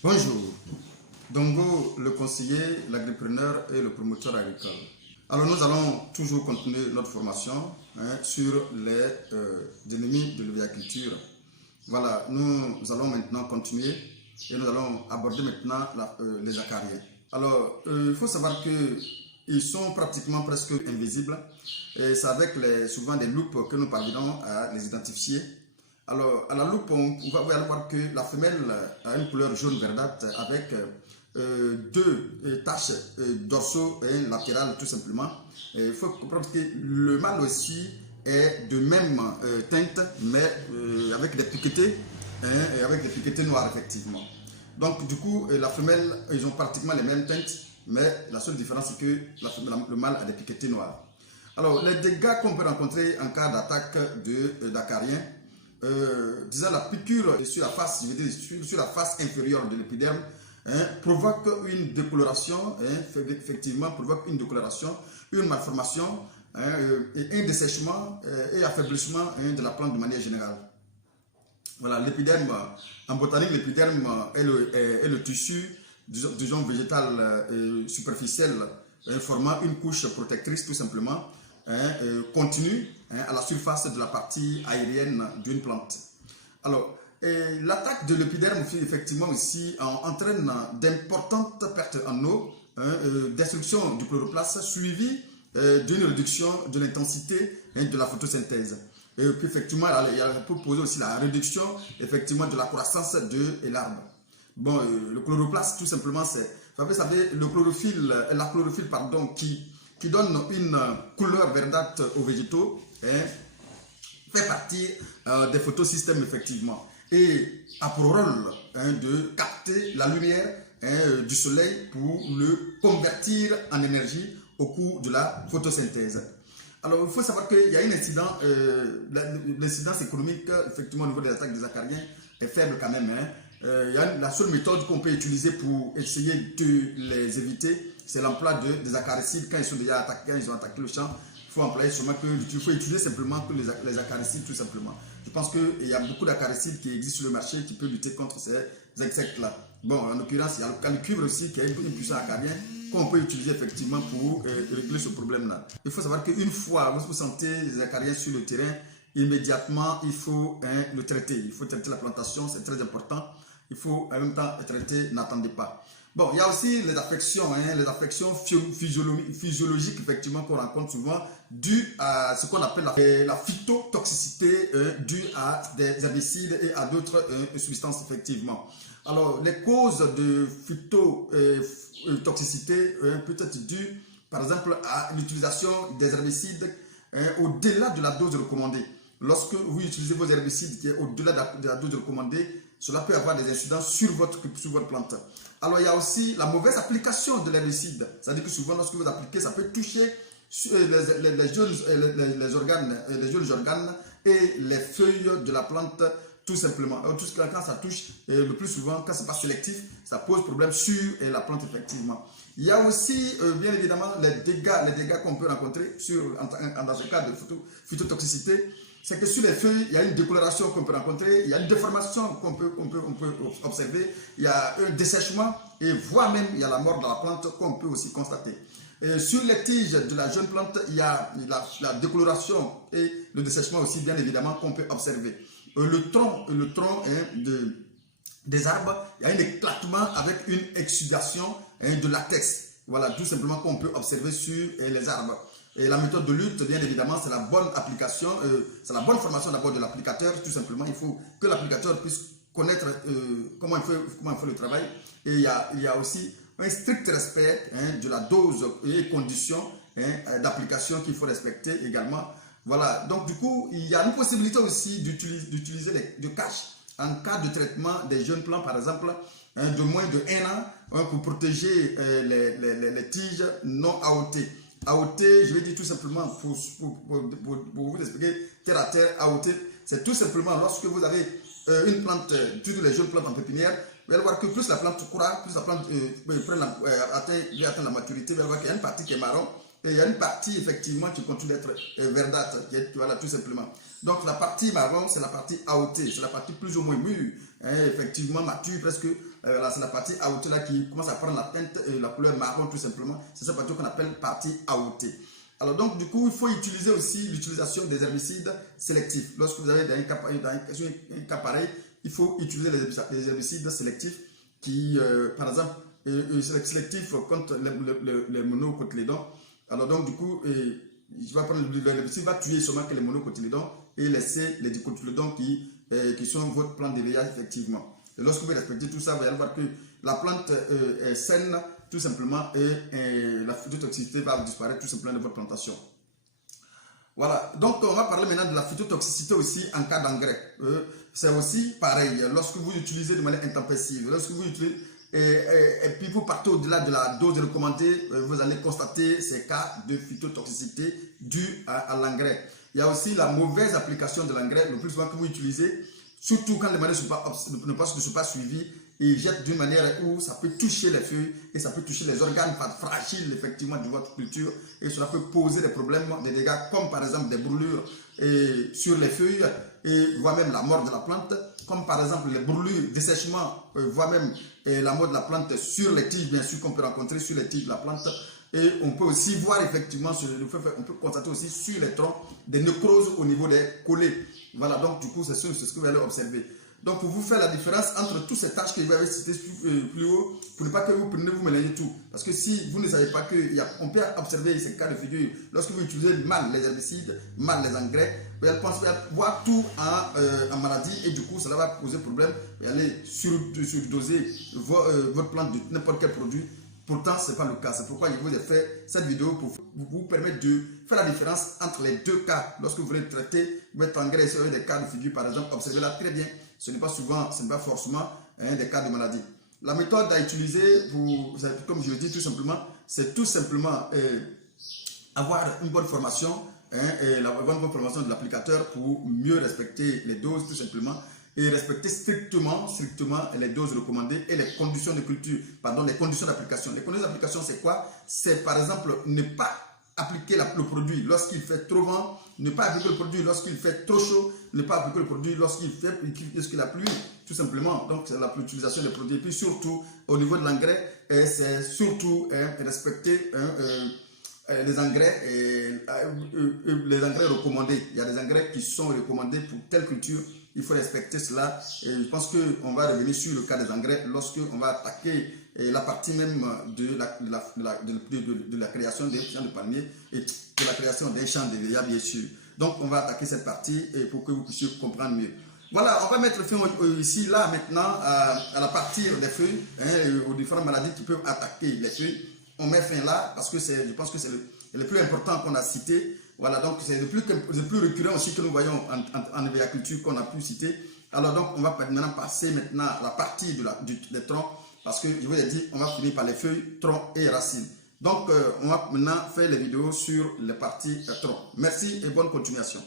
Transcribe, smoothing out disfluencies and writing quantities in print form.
Bonjour, Dongo, le conseiller, l'agripreneur et le promoteur agricole. Alors nous allons toujours continuer notre formation sur les ennemis de l'oviculture. Voilà, nous allons maintenant continuer et nous allons aborder maintenant les acariens. Alors, il faut savoir qu'ils sont pratiquement presque invisibles et c'est avec souvent des loupes que nous parvenons à les identifier. Alors, à la loupe, on va voir que la femelle a une couleur jaune verdâtre avec deux taches dorsaux et latérales tout simplement. Il faut comprendre que le mâle aussi est de même teinte, mais avec des piquetés, et avec des piquetés noires effectivement. Donc du coup, la femelle, ils ont pratiquement les mêmes teintes, mais la seule différence c'est que le mâle a des piquetés noirs. Alors, les dégâts qu'on peut rencontrer en cas d'attaque d'acariens, disons la piqûre sur la face, je veux dire, sur la face inférieure de l'épiderme, provoque une décoloration, effectivement provoque une décoloration, une malformation, et un dessèchement et affaiblissement de la plante de manière générale. Voilà, l'épiderme, en botanique, l'épiderme est le tissu, disons végétal superficiel, formant une couche protectrice tout simplement, continue à la surface de la partie aérienne d'une plante. Alors, l'attaque de l'épiderme effectivement aussi entraîne d'importantes pertes en eau, destruction du chloroplaste suivie d'une réduction de l'intensité de la photosynthèse. Et puis effectivement, il peut poser aussi la réduction effectivement de la croissance de l'arbre. Bon, le chloroplaste tout simplement c'est, vous savez, la chlorophylle pardon, qui donne une couleur verdâtre aux végétaux, fait partie des photosystèmes effectivement et a pour rôle de capter la lumière du soleil pour le convertir en énergie au cours de la photosynthèse. Alors il faut savoir qu'il y a un incident, l'incidence économique effectivement au niveau des attaques des acariens est faible quand même. La seule méthode qu'on peut utiliser pour essayer de les éviter, c'est l'emploi des acaricides. Quand ils sont déjà attaqués, quand ils ont attaqué le champ, il faut employer seulement il faut utiliser simplement que les acaricides tout simplement. Je pense qu'il y a beaucoup d'acaricides qui existent sur le marché qui peuvent lutter contre ces insectes-là. Bon, en l'occurrence, il y a le cuivre aussi qui est une puissance acarien qu'on peut utiliser effectivement pour régler ce problème-là. Il faut savoir qu'une fois vous sentez les acariens sur le terrain, immédiatement il faut le traiter. Il faut traiter la plantation, c'est très important. Il faut en même temps traiter, n'attendez pas. Bon, il y a aussi les affections physiologiques effectivement qu'on rencontre souvent dues à ce qu'on appelle la phytotoxicité due à des herbicides et à d'autres substances effectivement. Alors, les causes de phytotoxicité peuvent être dues par exemple à l'utilisation des herbicides au-delà de la dose recommandée. Lorsque vous utilisez vos herbicides qui est au-delà de la dose recommandée, cela peut avoir des incidences sur votre plante. Alors, il y a aussi la mauvaise application de l'herbicide. C'est-à-dire que souvent, lorsque vous appliquez, ça peut toucher les jeunes organes et les feuilles de la plante, tout simplement. Alors, quand ça touche, le plus souvent, quand ce n'est pas sélectif, ça pose problème sur la plante, effectivement. Il y a aussi, bien évidemment, les dégâts qu'on peut rencontrer dans ce cas de phytotoxicité. C'est que sur les feuilles, il y a une décoloration qu'on peut rencontrer, il y a une déformation qu'on peut observer, il y a un dessèchement et voire même il y a la mort de la plante qu'on peut aussi constater. Et sur les tiges de la jeune plante, il y a la décoloration et le dessèchement aussi bien évidemment qu'on peut observer. Le tronc des arbres, il y a un éclatement avec une exsudation de latex. Voilà, tout simplement qu'on peut observer sur les arbres. Et la méthode de lutte, bien évidemment, c'est la bonne application, c'est la bonne formation d'abord de l'applicateur, tout simplement. Il faut que l'applicateur puisse connaître comment il fait le travail. Et il y a aussi un strict respect de la dose et conditions d'application qu'il faut respecter également. Voilà, donc du coup, il y a une possibilité aussi d'utiliser le cache en cas de traitement des jeunes plants, par exemple, de moins de 1 an, pour protéger les tiges non AOT. AOT, je vais dire tout simplement pour vous expliquer terre à terre, AOT, c'est tout simplement lorsque vous avez une plante, toutes les jeunes plantes en pépinière, vous allez voir que plus la plante croît, plus la plante atteint la maturité, vous allez voir qu'il y a une partie qui est marron et il y a une partie effectivement qui continue d'être verdâtre, voilà, tout simplement. Donc la partie marron, c'est la partie AOT, c'est la partie plus ou moins mûre, effectivement mature, presque voilà, c'est la partie AOT là qui commence à prendre la teinte et la couleur marron tout simplement. C'est cette partie qu'on appelle partie AOT. Alors donc du coup, il faut utiliser aussi l'utilisation des herbicides sélectifs. Lorsque vous avez dans un cas pareil, il faut utiliser les herbicides sélectifs qui, par exemple, sélectifs contre les monocotylédons. Alors donc du coup, je vais prendre l'herbicide va tuer seulement que les monocotylédons et laisser les dicotylédons qui sont votre plante de VIH effectivement. Et lorsque vous respectez tout ça, vous allez voir que la plante est saine tout simplement et la phytotoxicité va disparaître tout simplement de votre plantation. Voilà, donc on va parler maintenant de la phytotoxicité aussi en cas d'engrais. C'est aussi pareil, lorsque vous utilisez de manière intempestive, lorsque vous utilisez et puis vous partez au-delà de la dose recommandée, vous allez constater ces cas de phytotoxicité dus à l'engrais. Il y a aussi la mauvaise application de l'engrais, le plus souvent que vous utilisez, surtout quand les manières ne sont pas suivies, et jettent d'une manière où ça peut toucher les feuilles et ça peut toucher les organes fragiles effectivement de votre culture et cela peut poser des problèmes, des dégâts comme par exemple des brûlures sur les feuilles et voire même la mort de la plante, comme par exemple les brûlures, dessèchement, voire même la mort de la plante sur les tiges bien sûr qu'on peut rencontrer sur les tiges de la plante. Et on peut aussi voir effectivement, on peut constater aussi sur les troncs des nécroses au niveau des collets. Voilà, donc du coup c'est ce que vous allez observer. Donc pour vous faire la différence entre toutes ces tâches que vous avez citées plus haut, pour ne pas que vous preniez, vous mélangez tout. Parce que si vous ne savez pas qu'on peut observer ces cas de figure, lorsque vous utilisez mal les herbicides, mal les engrais, vous allez voir tout en maladie et du coup cela va poser problème. Vous allez surdoser votre plante de n'importe quel produit. Pourtant, ce n'est pas le cas. C'est pourquoi je vous ai fait cette vidéo pour vous permettre de faire la différence entre les deux cas. Lorsque vous voulez traiter votre engrais sur des cas de figure, par exemple, observez-la très bien. Ce n'est pas souvent, ce n'est pas forcément des cas de maladie. La méthode à utiliser, comme je le dis tout simplement, c'est tout simplement avoir une bonne formation, la bonne formation de l'applicateur pour mieux respecter les doses tout simplement. Et respecter strictement les doses recommandées et les conditions de culture, pardon, les conditions d'application. Les conditions d'application, c'est quoi? C'est par exemple ne pas appliquer le produit lorsqu'il fait trop vent, ne pas appliquer le produit lorsqu'il fait trop chaud, ne pas appliquer le produit lorsqu'il a plu, tout simplement. Donc, c'est l'utilisation des produits. Et puis surtout, au niveau de l'engrais, c'est surtout respecter les engrais recommandés. Il y a des engrais qui sont recommandés pour telle culture. Il faut respecter cela et je pense qu'on va revenir sur le cas des engrais lorsqu'on va attaquer la partie même de la création d'un champ de palmier et de la création d'un champ de VIA bien sûr. Donc on va attaquer cette partie pour que vous puissiez comprendre mieux. Voilà, on va mettre fin ici, là maintenant à la partie des feuilles, aux différentes maladies qui peuvent attaquer les feuilles. On met fin là parce que je pense que c'est le plus important qu'on a cité. Voilà, donc c'est le plus récurrent aussi que nous voyons en agriculture qu'on a pu citer. Alors donc, on va maintenant passer à la partie des troncs, parce que je vous ai dit, on va finir par les feuilles, troncs et racines. Donc, on va maintenant faire les vidéos sur les parties troncs. Merci et bonne continuation.